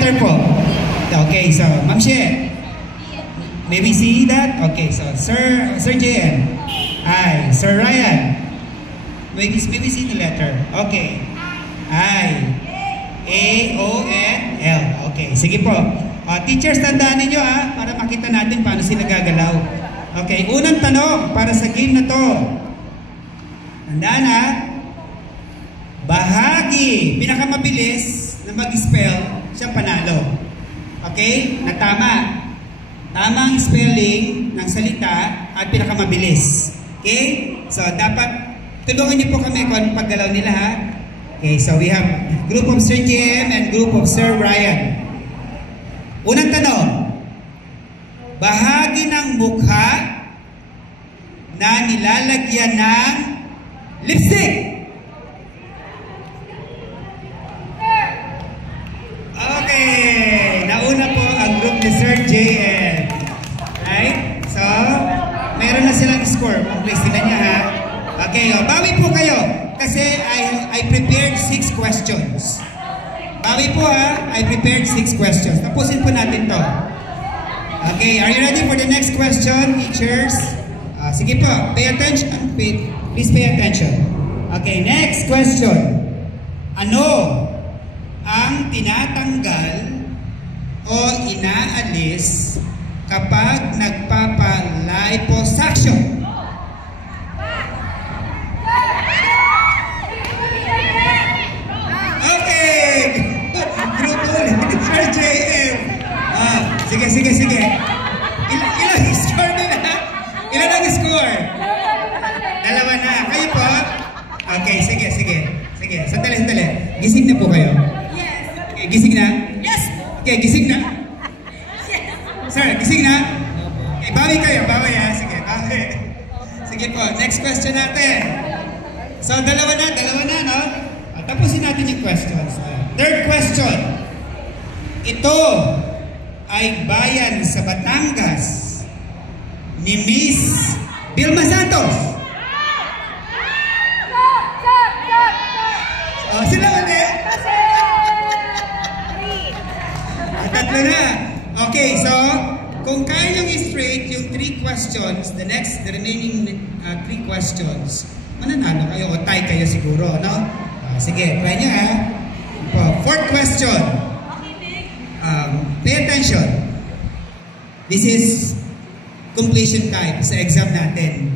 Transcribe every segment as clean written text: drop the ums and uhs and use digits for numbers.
letter po. Okay, so Ma'am She, may we see that? Okay, so Sir JM. I. Sir Ryan. May we see the letter? Okay. I. A-O-N-L. Okay, sige po. Teachers, tandaan ninyo para makita natin paano sila gagalaw. Okay, unang tanong para sa game na to. Tandaan bahagi, pinakamabilis na mag-spell, siya panalo. Okay? Na tama. Tamang spelling ng salita at pinakamabilis. Okay? So, dapat tulungan niyo po kami kung paggalaw nila Okay, so we have group of Sir JM and group of Sir Ryan. Unang tanong. Bahagi ng mukha na nilalagyan ng lipstick. Okay, nauna po ang group ni Sir JM. Right? So, meron na silang score. Please, tingnan niya Okay, bawi po kayo. Kasi I prepared 6 questions. Bawi po I prepared 6 questions. Tapusin po natin to. Okay, are you ready for the next question, teachers? Sige po, pay attention. Please pay attention. Okay, next question. Ano ang tinatanggal o inaalis kapag nagpapa-liposuction? Okay! Group ulit. Sir JM. Sige. Ilan score nila? Ilan ang score? Dalawa na. Kayo po? Okay, sige. Sandali. Gising na po kayo? Yes. Okay, gising na? Yes. Okay, gising na? Yes. Sir, gising na? Okay, bawi kayo. Bawi Sige, bawi. Sige po, next question natin. So, dalawa na, no? Tapusin natin yung questions. Third question. Ito ay bayan sa Batangas ni Miss Vilma Santos. Sila ulit. Tatlo na. Okay, so kung kaya nyo i-straight yung 3 questions, the remaining 3 questions, mananalo kayo o tie kayo siguro, no? Sige, try nyo Fourth question. Pay attention. This is completion time sa exam natin.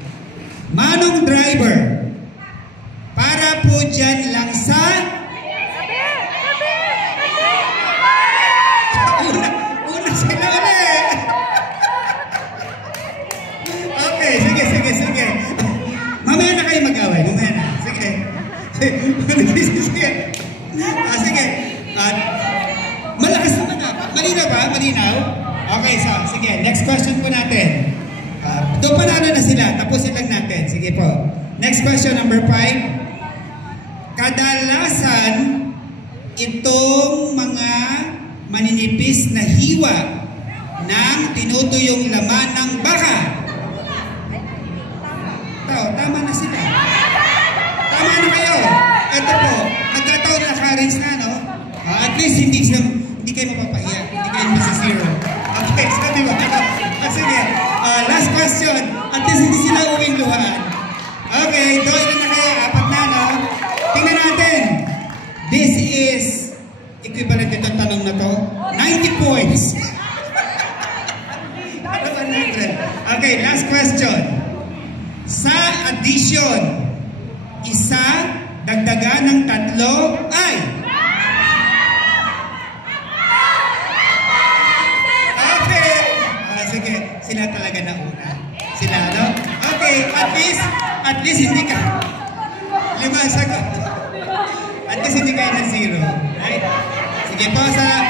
Manong driver, para po dyan lang sa... Una sila ulit. Okay, sige. Mamaya na kayo mag-away. Mamaya na. Sige. Sige. Malakas naman Malinaw ba? Malinaw? Okay, so, sige. Next question po natin. Doon panalo na sila. Tapusin lang natin. Sige po. Next question, number 5. Kadalasan, itong mga maninipis na hiwa ng tinutuyong laman ng baka. Tama na sila. Tama na kayo. Ito po, nagkataon na courage na, no? At least hindi kayo mapapahiya. Hindi kayo masasiro. Okay, so di ba? Sige, last question. At least hindi sila uwing luhaan. Okay, doon na kayo. 4 na, no? Tingnan natin. This is equivalent itong tanong na to. 90 points. Okay, last question. Sa addition, isa dagdagan ng 3 ay... Okay. Sige, sila talaga nauna. Sila, no? Okay, at least hindi ka. 5 sagot. At least hindi kayo na 0. Right? Sige po, sa